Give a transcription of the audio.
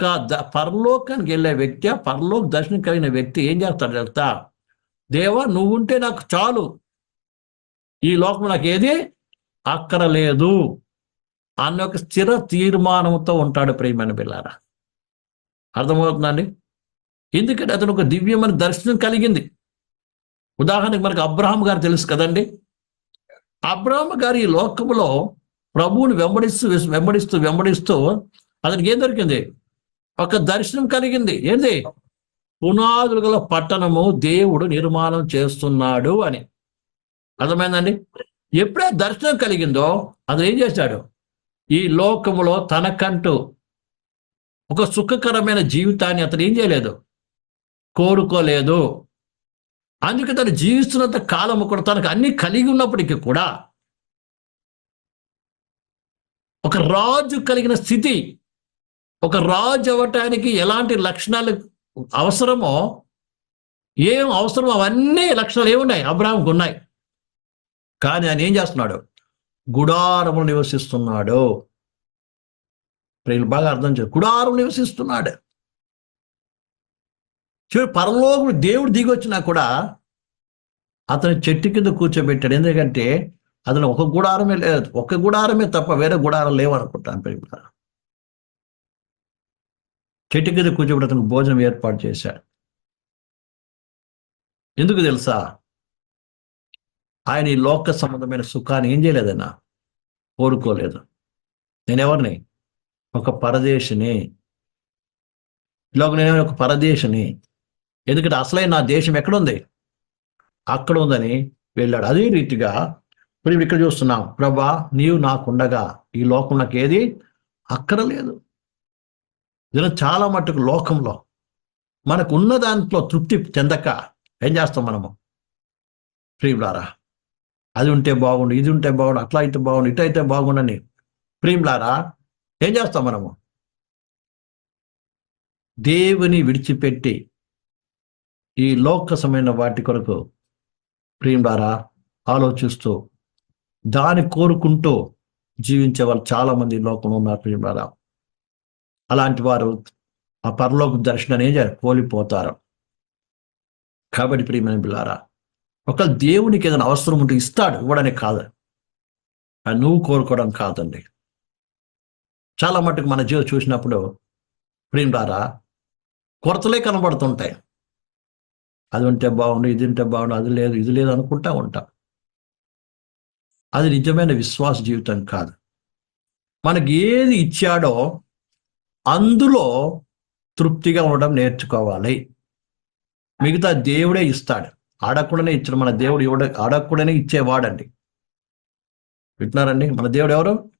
ఒక ద- పరలోకానికి వెళ్ళే వ్యక్తి ఆ పరలోక దర్శనం కలిగిన వ్యక్తి ఏం చేస్తాడు తెలుస్తా దేవా నువ్వు ఉంటే నాకు చాలు. ఈ లోకం నాకు ఏది? అక్కరలేదు అన్న ఒక స్థిర తీర్మానంతో ఉంటాడు ప్రియమైన పిల్లారా అర్థమవుతుందండి? ఎందుకంటే అతను ఒక దివ్యమైన దర్శనం కలిగింది. ఉదాహరణకు మనకు అబ్రహాం గారు తెలుసు కదండి? అబ్రహాం గారు ఈ లోకములో ప్రభువుని వెంబడిస్తూ వెంబడిస్తూ వెంబడిస్తూ అతనికి ఏం దొరికింది? ఒక దర్శనం కలిగింది. ఏంది? పునాదులు గల పట్టణము దేవుడు నిర్మాణం చేస్తున్నాడు అని. అర్థమైందండి? ఎప్పుడే దర్శనం కలిగిందో అతను ఏం చేశాడు? ఈ లోకములో తనకంటూ ఒక సుఖకరమైన జీవితాన్ని అతను ఏం చేయలేదు? కోరుకోలేదు. అందుకే తను జీవిస్తున్నంత కాలము కూడా తనకు అన్ని కలిగి ఉన్నప్పటికీ కూడా ఒక రాజు కలిగిన స్థితి ఒక రాజు అవ్వటానికి ఎలాంటి లక్షణాలు అవసరమో ఏం అవసరమో అవన్నీ లక్షణాలు ఏమున్నాయి? అబ్రాహంకు ఉన్నాయి. కానీ ఆయన ఏం చేస్తున్నాడు? గుడారము నివసిస్తున్నాడు. ప్రియులు బాగా అర్థం చేయాలి గుడారం నివసిస్తున్నాడు. చూడు పరలోకుడు దేవుడు దిగి వచ్చినా కూడా అతని చెట్టు కింద కూర్చోబెట్టాడు. ఎందుకంటే అతను ఒక గుడారమే లేదు. ఒక గుడారమే తప్ప వేరే గుడారం లేవనుకుంటాను ప్రియులు చెట్టు కింద కూర్చోబడి అతనికి భోజనం ఏర్పాటు చేశాడు. ఎందుకు తెలుసా? ఆయన ఈ లోక సంబంధమైన సుఖాన్ని ఏం చేయలేదన్నా? కోరుకోలేదు. నేను ఎవరిని ఒక పరదేశిని. లోక నేను ఒక పరదేశిని. ఎందుకంటే అసలైన నా దేశం ఎక్కడుంది? అక్కడ ఉందని వెళ్ళాడు. అదే రీతిగా ఇప్పుడు ఇక్కడ చూస్తున్నాం ప్రభా నీవు నాకుండగా ఈ లోకం నాకు ఏది అక్కరలేదు. ఇలా చాలా మటుకు లోకంలో మనకు ఉన్న దాంట్లో తృప్తి చెందక ఏం చేస్తాం మనము? ప్రియులారా అది ఉంటే బాగుండు ఇది ఉంటే బాగుండు అట్లా అయితే బాగుండు ఇటు అయితే బాగుండని ప్రియులారా ఏం చేస్తాం మనము? దేవుని విడిచిపెట్టి ఈ లోకసమైన వాటి కొరకు ప్రియులారా ఆలోచిస్తూ దాన్ని కోరుకుంటూ జీవించే వాళ్ళు చాలామంది లోకంలో ఉన్నారు ప్రియులారా. అలాంటి వారు ఆ పరలోక దర్శనమే ఏం కోల్పోతారు. కాబట్టి ప్రియమైన బిల్లారా ఒక దేవునికి ఏదైనా అవసరం ఉంటే ఇస్తాడు ఇవ్వడానికి కాదు. అది నువ్వు కోరుకోవడం కాదండి. చాలా మటుకు మన జీవితం చూసినప్పుడు ప్రియులారా కొరతలే కనబడుతుంటాయి. అది ఉంటే బాగుండు ఇది ఉంటే బాగుండు అది లేదు ఇది లేదు అనుకుంటా ఉంటాం. అది నిజమైన విశ్వాస జీవితం కాదు. మనకి ఏది ఇచ్చాడో అందులో తృప్తిగా ఉండడం నేర్చుకోవాలి. మిగతా దేవుడే ఇస్తాడు. ఆడకుండానే ఇచ్చాడు. మన దేవుడు ఇవ్వడ ఆడకుండానే ఇచ్చేవాడండి. వింటున్నారండి? మన దేవుడు ఎవరు?